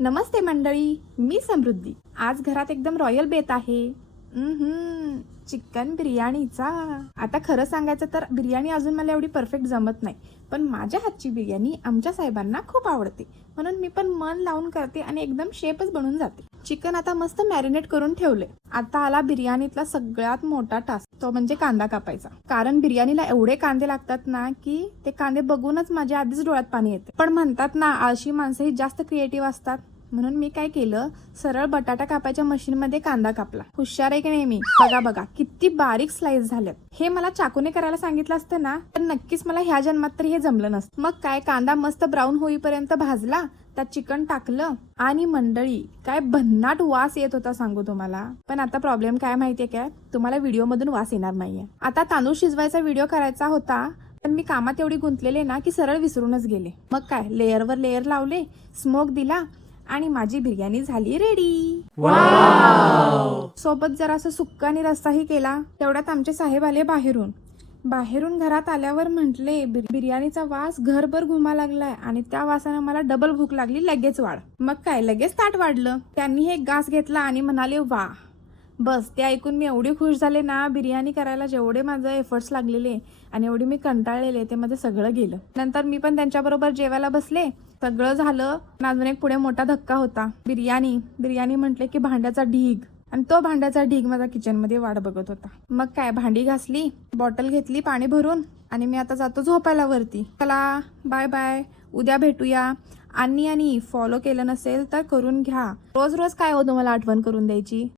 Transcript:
नमस्ते मंडळी, मी समृद्धी. आज घरात एकदम रॉयल बेत आहे. चिकन बिर्याणीचा. आता खरं सांगायचं तर बिर्याणी अजून मला एवढी परफेक्ट जमत नाही, पण माझ्या हातची बिर्याणी आमच्या साहेबांना खूप आवडते, म्हणून मी पण मन लावून करते आणि एकदम शेपच बनून जाते. चिकन आता मस्त मॅरिनेट करून ठेवले. आता आला बिर्याणीतला सगळ्यात मोठा टास्क, तो म्हणजे कांदा कापायचा. कारण बिर्याणीला एवढे कांदे लागतात ना की ते कांदे बघूनच माझ्या आधीच डोळ्यात पाणी येते. पण म्हणतात ना, आळशी माणसं ही जास्त क्रिएटिव्ह असतात, म्हणून मी काय केलं, सरळ बटाटा कापायच्या मशीन मध्ये कांदा कापला. हुशार आहे की नाही मी? बघा बघा किती बारीक स्लाइस झाल्यात. हे मला चाकूने करायला सांगितलं असतं ना तर नक्कीच मला ह्या जन्मात तरी हे जमलं नसतं. मग काय, कांदा मस्त ब्राऊन होईपर्यंत भाजला, त्यात चिकन टाकलं आणि मंडळी काय भन्नाट वास येत होता सांगू तुम्हाला. पण आता प्रॉब्लेम काय माहितीये काय, तुम्हाला व्हिडिओ मधून वास येणार नाहीये. आता तांदूळ शिजवायचा व्हिडिओ करायचा होता, पण मी कामात एवढी गुंतलेले ना की सरळ विसरूनच गेले. मग काय, लेअरवर लेअर लावले, स्मोक दिला आणि माझी बिर्याणी झाली रेडी. सोबत जरासं सुक्का आणि रस्साही केला. तेवढ्यात आमचे साहेब आले बाहेरून घरात आल्यावर म्हटले, बिर्याणीचा वास घरभर घुमा लागलाय आणि त्या वासानं मला डबल भूक लागली, लगेच वाढ. मग काय, लगेच ताट वाढलं. त्यांनी एक घास घेतला आणि म्हणाले वा. बस ते ऐकून मी एवढी खुश झाले ना, बिर्याणी करायला जेवढे माझे एफर्ट्स लागलेले आणि एवढी मी कंटाळलेले ते माझं सगळं गेलं. नंतर मी पण त्यांच्याबरोबर जेवायला बसले. सगळं झालं. अजून एक पुढे मोठा धक्का होता, बिर्याणी म्हटले की भांड्याचा ढीग, आणि तो भांड्याचा ढीग माझा किचन मध्ये वाट बघत होता. मग काय, भांडी घासली, बॉटल घेतली पाणी भरून आणि मी आता जातो झोपायला वरती. चला बाय बाय, उद्या भेटूया. आणि फॉलो केलं नसेल तर करून घ्या. रोज रोज काय हो तुम्हाला आठवण करून द्यायची.